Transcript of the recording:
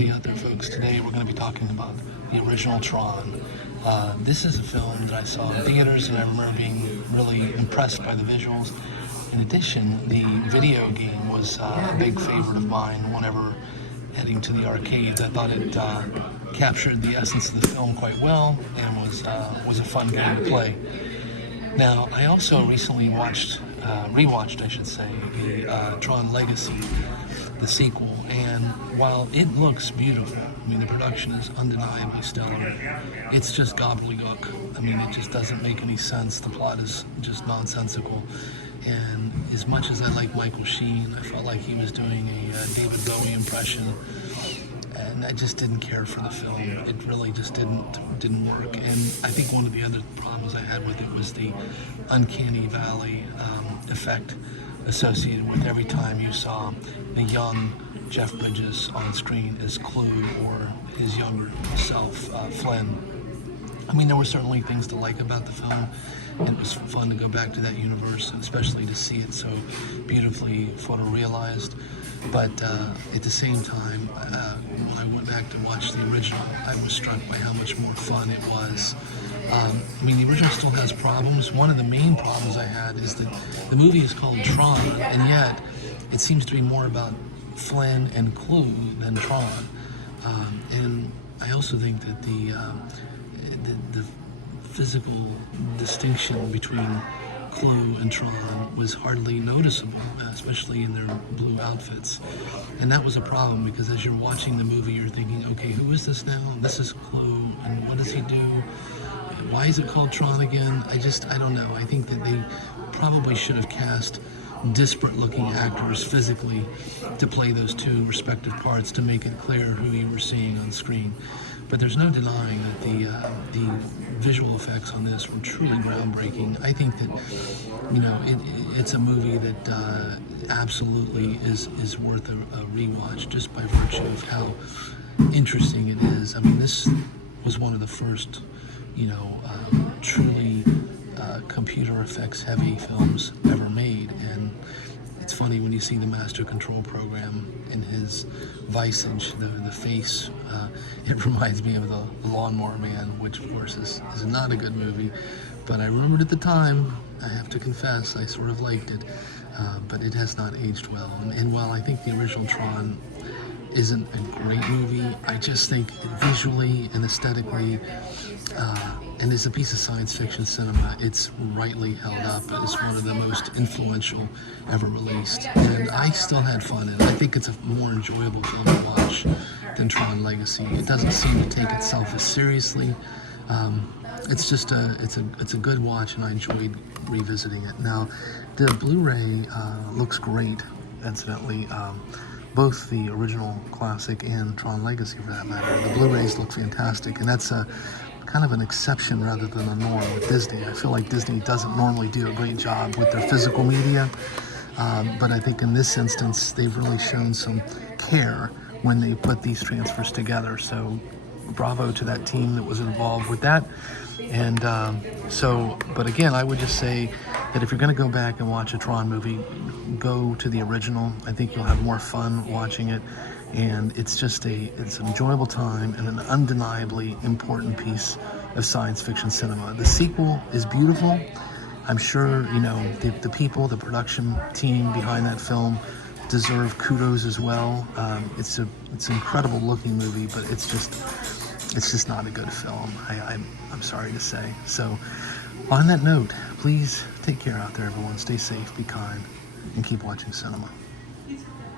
Howdy out there, folks. Today we're going to be talking about the original Tron. This is a film that I saw in theaters, and I remember being really impressed by the visuals. In addition, the video game was a big favorite of mine whenever heading to the arcades. I thought it captured the essence of the film quite well and was a fun game to play. Now, I also recently rewatched, I should say, the Tron Legacy, the sequel, and while it looks beautiful, I mean, the production is undeniably stellar, it's just gobbledygook. I mean, it just doesn't make any sense. The plot is just nonsensical, and as much as I like Michael Sheen, I felt like he was doing a David Bowie impression, and I just didn't care for the film. It really just didn't work. And I think one of the other problems I had with it was the uncanny valley effect associated with every time you saw the young Jeff Bridges on screen as Clue or his younger self, Flynn. I mean, there were certainly things to like about the film, and it was fun to go back to that universe, especially to see it so beautifully photorealized. But at the same time, when I went back to watch the original, I was struck by how much more fun it was. I mean, the original still has problems. One of the main problems I had is that the movie is called Tron, and yet it seems to be more about Flynn and Clue than Tron. And I also think that the physical distinction between Clue and Tron was hardly noticeable, especially in their blue outfits. And that was a problem, because as you're watching the movie, you're thinking, okay, who is this now? This is Clue, and what does he do? Why is it called Tron again? I don't know. I think that they probably should have cast disparate looking actors physically to play those two respective parts to make it clear who you were seeing on screen. But there's no denying that the visual effects on this were truly groundbreaking. I think that, you know, it's a movie that absolutely is worth a rewatch, just by virtue of how interesting it is. I mean, this was one of the first, you know, truly computer effects heavy films ever made. And it's funny when you see the Master Control Program in his visage, the face, it reminds me of the Lawnmower Man, which of course is not a good movie, but I remembered at the time, I have to confess, I sort of liked it, but it has not aged well. And while I think the original Tron isn't a great movie, I just think visually and aesthetically, and as a piece of science fiction cinema, it's rightly held up as one of the most influential ever released. And I still had fun in it. I think it's a more enjoyable film to watch than Tron Legacy. It doesn't seem to take itself as seriously. It's just it's a good watch, and I enjoyed revisiting it. Now, the Blu-ray looks great, incidentally. Both the original classic and Tron Legacy, for that matter. The Blu-rays look fantastic, and that's a kind of an exception rather than a norm with Disney. I feel like Disney doesn't normally do a great job with their physical media, but I think in this instance they've really shown some care when they put these transfers together. So bravo to that team that was involved with that. And but again, I would just say that if you're going to go back and watch a Tron movie, go to the original. I think you'll have more fun watching it, and it's an enjoyable time and an undeniably important piece of science fiction cinema. The sequel is beautiful. I'm sure, you know, the people, the production team behind that film deserve kudos as well. It's an incredible looking movie, but it's just not a good film. I'm sorry to say. So on that note, please take care out there, everyone. Stay safe, be kind, and keep watching cinema.